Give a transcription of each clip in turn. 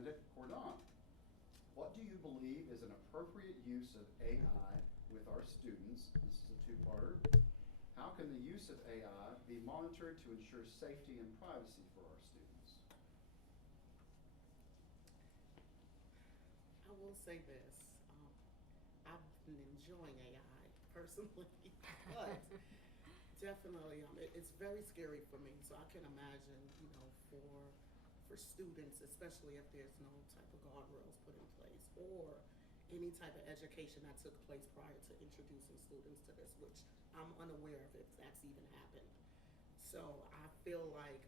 Benedict Cordon. What do you believe is an appropriate use of AI with our students? This is a two-parter. How can the use of AI be monitored to ensure safety and privacy for our students? I will say this, I've been enjoying AI personally, but definitely, it's very scary for me. So I can imagine, for students, especially if there's no type of guardrails put in place or any type of education that took place prior to introducing students to this, which I'm unaware of if that's even happened. So I feel like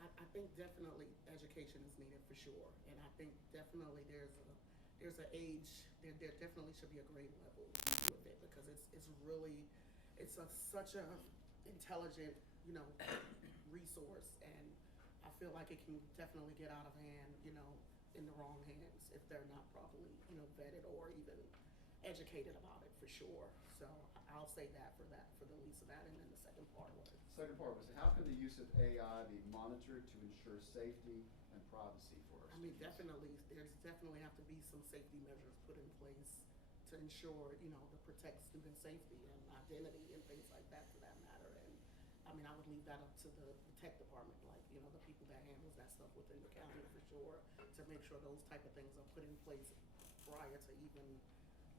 I think definitely education is needed for sure, and I think definitely there's an age, there definitely should be a grade level with it, because it's such a intelligent resource, and I feel like it can definitely get out of hand in the wrong hands if they're not properly vetted or even educated about it for sure. So I'll say that for the least of that, and then the second part was How can the use of AI be monitored to ensure safety and privacy for our students? There's definitely have to be some safety measures put in place to ensure, to protect student safety and identity and things like that for that matter. And I would leave that up to the tech department, like, the people that handles that stuff within the county for sure, to make sure those type of things are put in place prior to even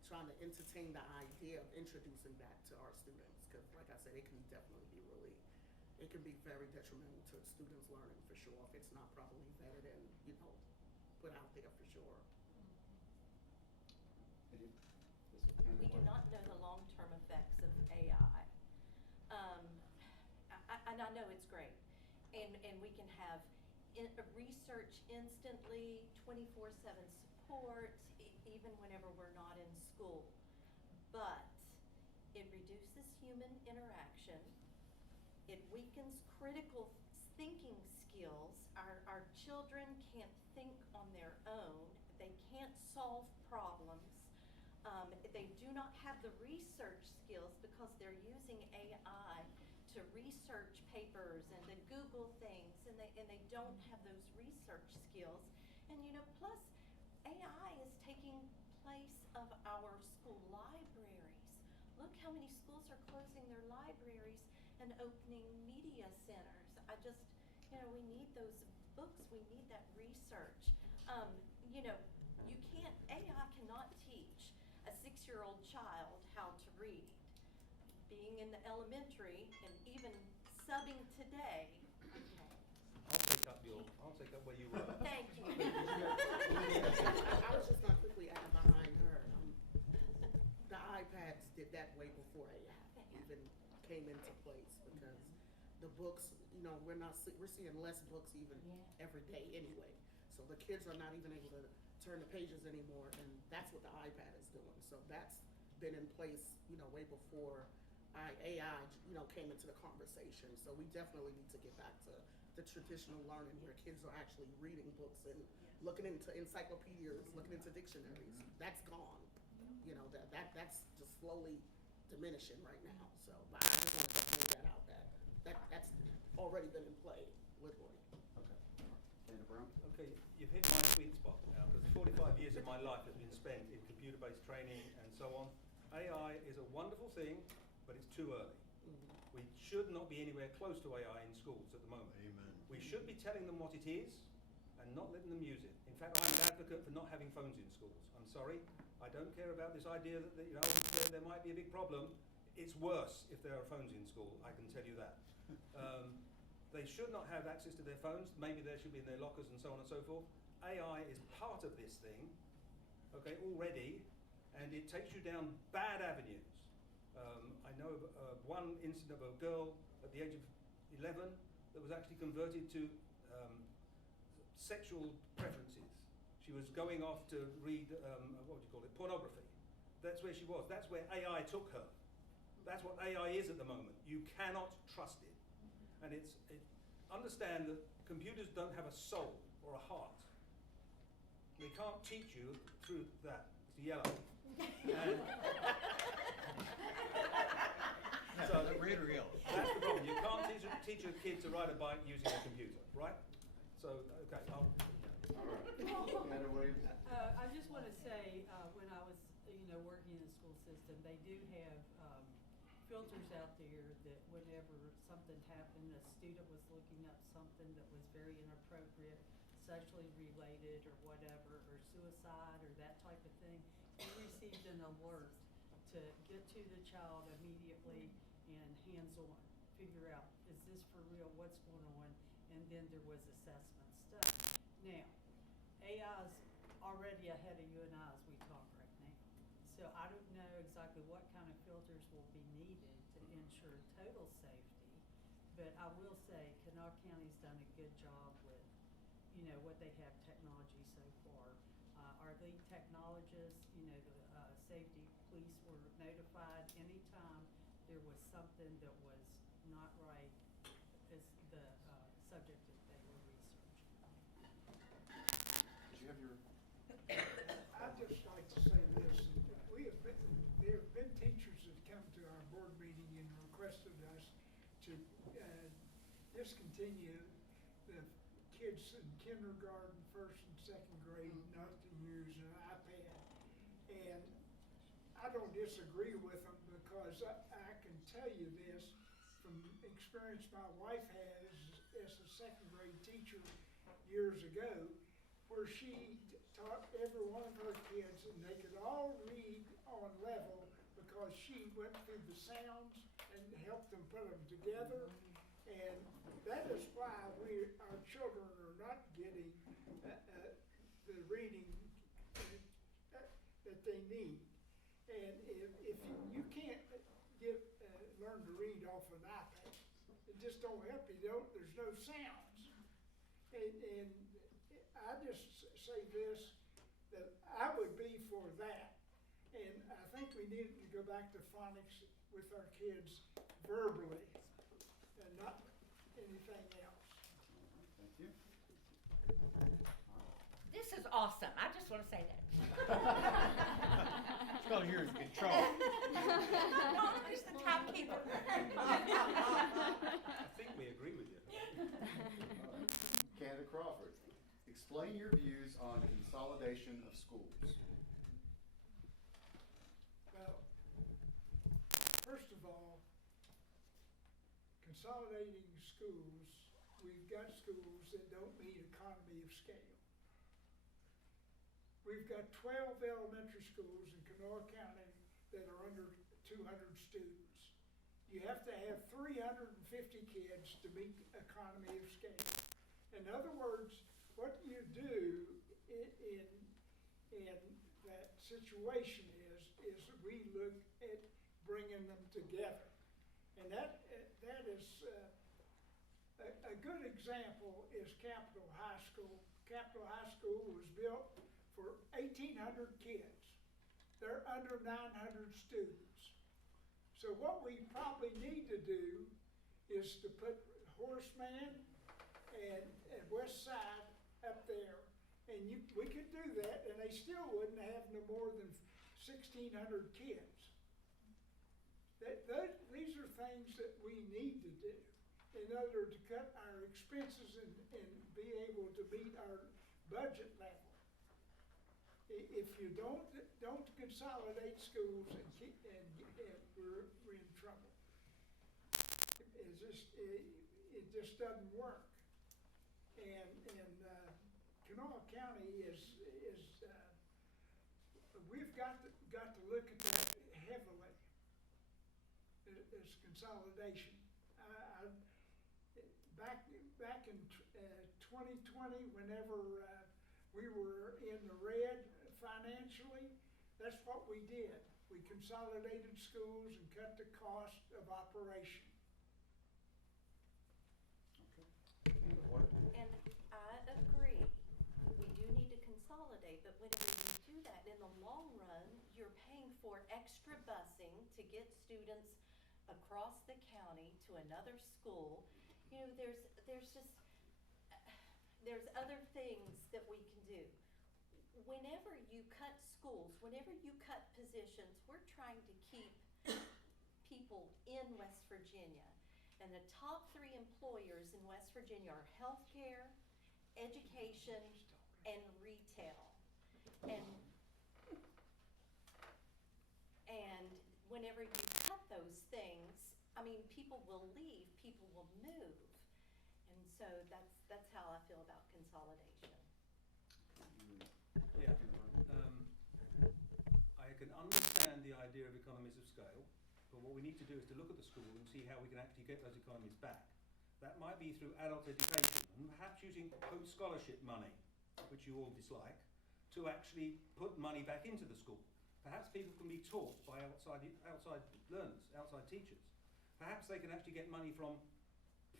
trying to entertain the idea of introducing that to our students. Because like I said, it can definitely be it can be very detrimental to students' learning for sure if it's not properly vetted and, put out there for sure. We do not know the long-term effects of AI. And I know it's great. And we can have research instantly, 24/7 support, even whenever we're not in school. But it reduces human interaction. It weakens critical thinking skills. Our children can't think on their own. They can't solve problems. They do not have the research skills because they're using AI to research papers and to Google things, and they don't have those research skills. And plus AI is taking place of our school libraries. Look how many schools are closing their libraries and opening media centers. We need those books, we need that research. AI cannot teach a 6-year-old child how to read. Being in the elementary and even subbing today. I'll take up where you were. Thank you. I was just gonna quickly add behind her. The iPads did that way before AI even came into place, because the books, we're seeing less books even every day anyway. So the kids are not even able to turn the pages anymore, and that's what the iPad is doing. So that's been in place, way before AI, came into the conversation. So we definitely need to get back to the traditional learning where kids are actually reading books and looking into encyclopedias, looking into dictionaries. That's gone. That's just slowly diminishing right now. So, but I just wanted to point that out, that's already been in play, literally. Okay. Dana Brown? Okay, you've hit my sweet spot now, because 45 years of my life has been spent in computer-based training and so on. AI is a wonderful thing, but it's too early. Mm-hmm. We should not be anywhere close to AI in schools at the moment. Amen. We should be telling them what it is and not letting them use it. In fact, I'm an advocate for not having phones in schools. I'm sorry, I don't care about this idea that there might be a big problem. It's worse if there are phones in school, I can tell you that. They should not have access to their phones. Maybe they should be in their lockers and so on and so forth. AI is part of this thing, okay, already, and it takes you down bad avenues. I know of one incident of a girl at the age of 11 that was actually converted to sexual preferences. She was going off to read, pornography. That's where she was. That's where AI took her. That's what AI is at the moment. You cannot trust it. And understand that computers don't have a soul or a heart. They can't teach you through that. It's yellow. So red or yellow? that's the problem. You can't teach a teach a kid to ride a bike using a computer, right? So, okay, All right. Heather Williams? I just want to say, when I was, working in the school system, they do have filters out there that whenever something happened, a student was looking up something that was very inappropriate, sexually related or whatever, or suicide or that type of thing, they received an alert to get to the child immediately and hands-on, figure out, is this for real, what's going on, and then there was assessment stuff. Now, AI's already ahead of you and I as we talk right now. So I don't know exactly what kind of filters will be needed to ensure total safety, but I will say Kanawha County's done a good job with, what they have technology so far. Our lead technologists, the safety police were notified anytime there was something that was not right as the subject that they were researching. Did you have your? I'd just like to say this, there have been teachers that come to our board meeting and requested us to discontinue the kids in kindergarten, first and second grade, not to use an iPad. And I don't disagree with them because I can tell you this from experience my wife has as a second grade teacher years ago, where she taught every one of her kids and they could all read on level because she went through the sounds and helped them put them together. And that is why our children are not getting the reading that they need. And if you can't learn to read off an iPad, it just don't help you. There's no sounds. And I just say this, that I would be for that. And I think we need to go back to phonics with our kids verbally and not anything else. Thank you. This is awesome. I just want to say that. It's because you're in control. Who's the timekeeper? I think we agree with you. Canada Crawford, explain your views on consolidation of schools. Well, first of all, consolidating schools, we've got schools that don't meet economy of scale. We've got 12 elementary schools in Kanawha County that are under 200 students. You have to have 350 kids to meet economy of scale. In other words, what you do in that situation is we look at bringing them together. And that is a good example is Capitol High School. Capitol High School was built for 1,800 kids. They're under 900 students. So what we probably need to do is to put Horseman and West Side up there. And we could do that and they still wouldn't have no more than 1,600 kids. These are things that we need to do in order to cut our expenses and be able to meet our budget level. If you don't consolidate schools and we're in trouble. It just doesn't work. And Kanawha County is we've got to look at that heavily as consolidation. Back in 2020, whenever we were in the red financially, that's what we did. We consolidated schools and cut the cost of operation. And I agree, we do need to consolidate, but whenever you do that, in the long run, you're paying for extra busing to get students across the county to another school. There's other things that we can do. Whenever you cut schools, whenever you cut positions, we're trying to keep people in West Virginia. And the top 3 employers in West Virginia are healthcare, education, and retail. And whenever you cut those things, I mean, people will leave, people will move. And so that's how I feel about consolidation. Yeah. I can understand the idea of economies of scale, but what we need to do is to look at the school and see how we can actually get those economies back. That might be through adult education, and perhaps using Hope Scholarship money, which you all dislike, to actually put money back into the school. Perhaps people can be taught by outside learners, outside teachers. Perhaps they can actually get money from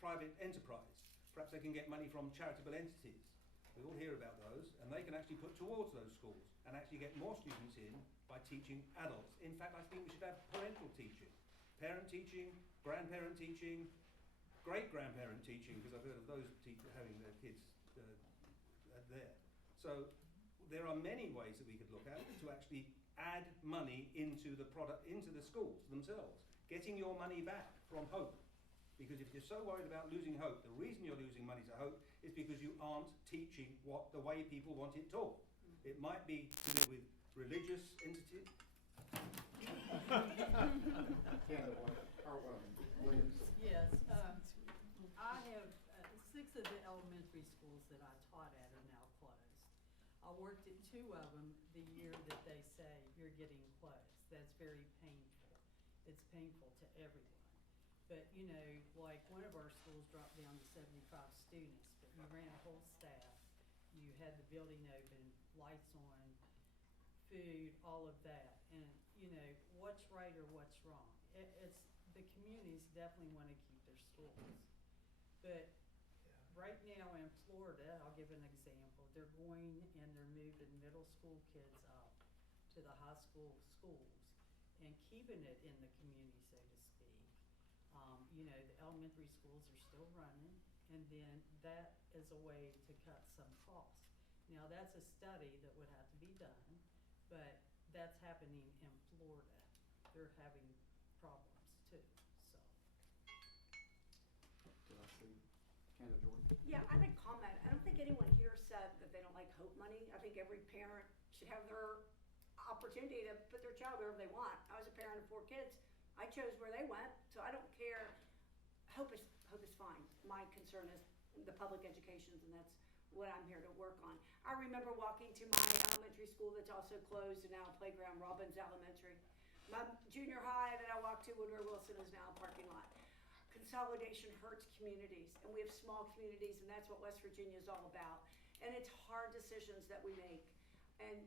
private enterprise. Perhaps they can get money from charitable entities. We all hear about those, and they can actually put towards those schools and actually get more students in by teaching adults. In fact, I think we should have parental teaching, parent teaching, grandparent teaching, great-grandparent teaching, because I've heard of those teachers having their kids there. So there are many ways that we could look at to actually add money into the product, into the schools themselves, getting your money back from Hope. Because if you're so worried about losing Hope, the reason you're losing money to Hope is because you aren't teaching the way people want it taught. It might be to do with religious entities. Williams. Yes, I have 6 of the elementary schools that I taught at are now closed. I worked at 2 of them the year that they say you're getting closed. That's very painful. It's painful to everyone. But, you know, like one of our schools dropped down to 75 students, but you ran a whole staff. You had the building open, lights on, food, all of that. And, you know, what's right or what's wrong? It's the communities definitely want to keep their schools. But right now in Florida, I'll give an example. They're going and they're moving middle school kids up to the high school schools and keeping it in the community, so to speak. You know, the elementary schools are still running, and then that is a way to cut some costs. Now, that's a study that would have to be done, but that's happening in Florida. They're having problems too, so. Did I see Canada, Jordan? Yeah, I think comment. I don't think anyone here said that they don't like Hope money. I think every parent should have their opportunity to put their child wherever they want. I was a parent of 4 kids. I chose where they went, so I don't care. Hope is fine. My concern is the public educations, and that's what I'm here to work on. I remember walking to my elementary school that's also closed and now a playground, Robbins Elementary. My junior high that I walked to, Woodward Wilson, is now a parking lot. Consolidation hurts communities, and we have small communities, and that's what West Virginia is all about. And it's hard decisions that we make. And,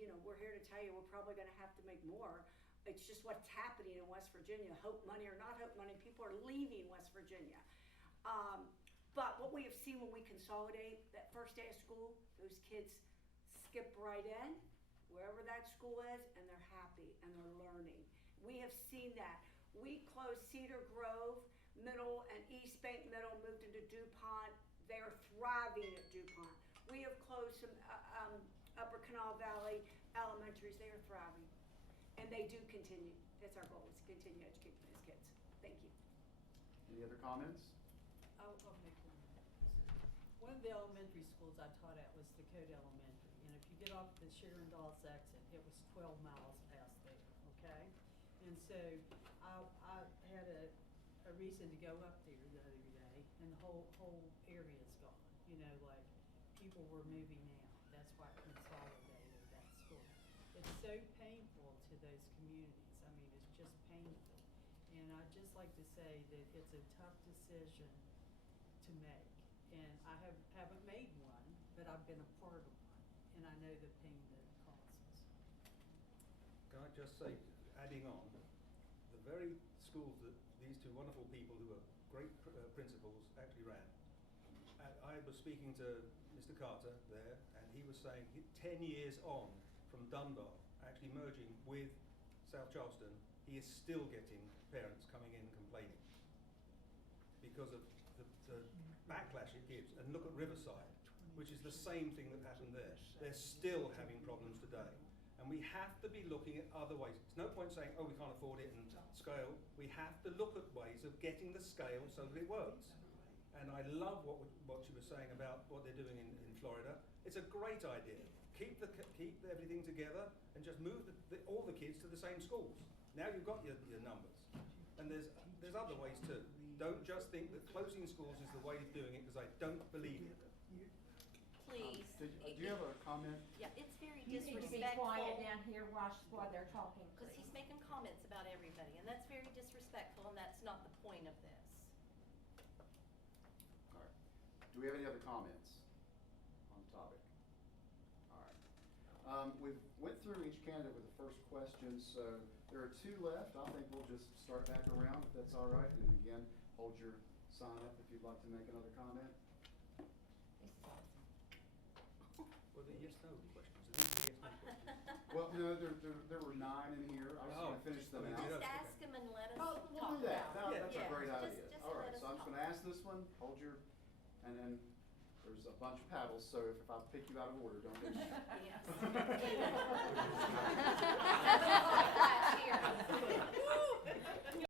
you know, we're here to tell you we're probably going to have to make more. It's just what's happening in West Virginia. Hope money or not Hope money, people are leaving West Virginia. But what we have seen when we consolidate, that first day of school, those kids skip right in, wherever that school is, and they're happy and they're learning. We have seen that. We closed Cedar Grove Middle and East Bank Middle, moved into DuPont. They are thriving at DuPont. We have closed some Upper Kanawha Valley elementaries. They are thriving. And they do continue. That's our goal, is to continue educating those kids. Thank you. Any other comments? I'll make one. One of the elementary schools I taught at was Dakota Elementary, and if you get off the Sharon Dawes exit, it was 12 miles past there, okay? And so I had a reason to go up there the other day, and the whole area's gone. You know, like people were moving out. That's why it consolidated that school. It's so painful to those communities. I mean, it's just painful. And I'd just like to say that it's a tough decision to make. And I haven't made one, but I've been a part of one. And I know the pain that it causes. Can I just say, adding on, the very schools that these 2 wonderful people who are great principals actually ran. I was speaking to Mr. Carter there, and he was saying 10 years on from Dunbar actually merging with South Charleston, he is still getting parents coming in complaining because of the backlash it gives. And look at Riverside, which is the same thing that happened there. They're still having problems today. And we have to be looking at other ways. It's no point saying, oh, we can't afford it and scale, we have to look at ways of getting the scale so that it works. And I love what she was saying about what they're doing in Florida. It's a great idea. Keep everything together and just move all the kids to the same schools. Now you've got your numbers. And there's other ways too. Don't just think that closing schools is the way of doing it, because I don't believe it. Please. Do you have a comment? Yeah, it's very You need to be disrespectful. quiet down here while they're talking. Because he's making comments about everybody, and that's very disrespectful, and that's not the point of this. All right. Do we have any other comments on the topic? All right. We went through each candidate with the first question, so there are 2 left. I think we'll just start back around, if that's all right. And again, hold your sign up if you'd like to make another comment. Well, the yes/no questions. Are these the yes/no questions? Well, no, there were 9 in here. I was going to finish them Oh, you out. did Just okay. ask him and let us Oh, talk we'll do that. about it. That's Yeah, a great just- idea. just All right, let so us I'm just talk. gonna ask this one, hold your, and then there's a bunch of paddles, so if I pick you out of order, don't do that. Yes.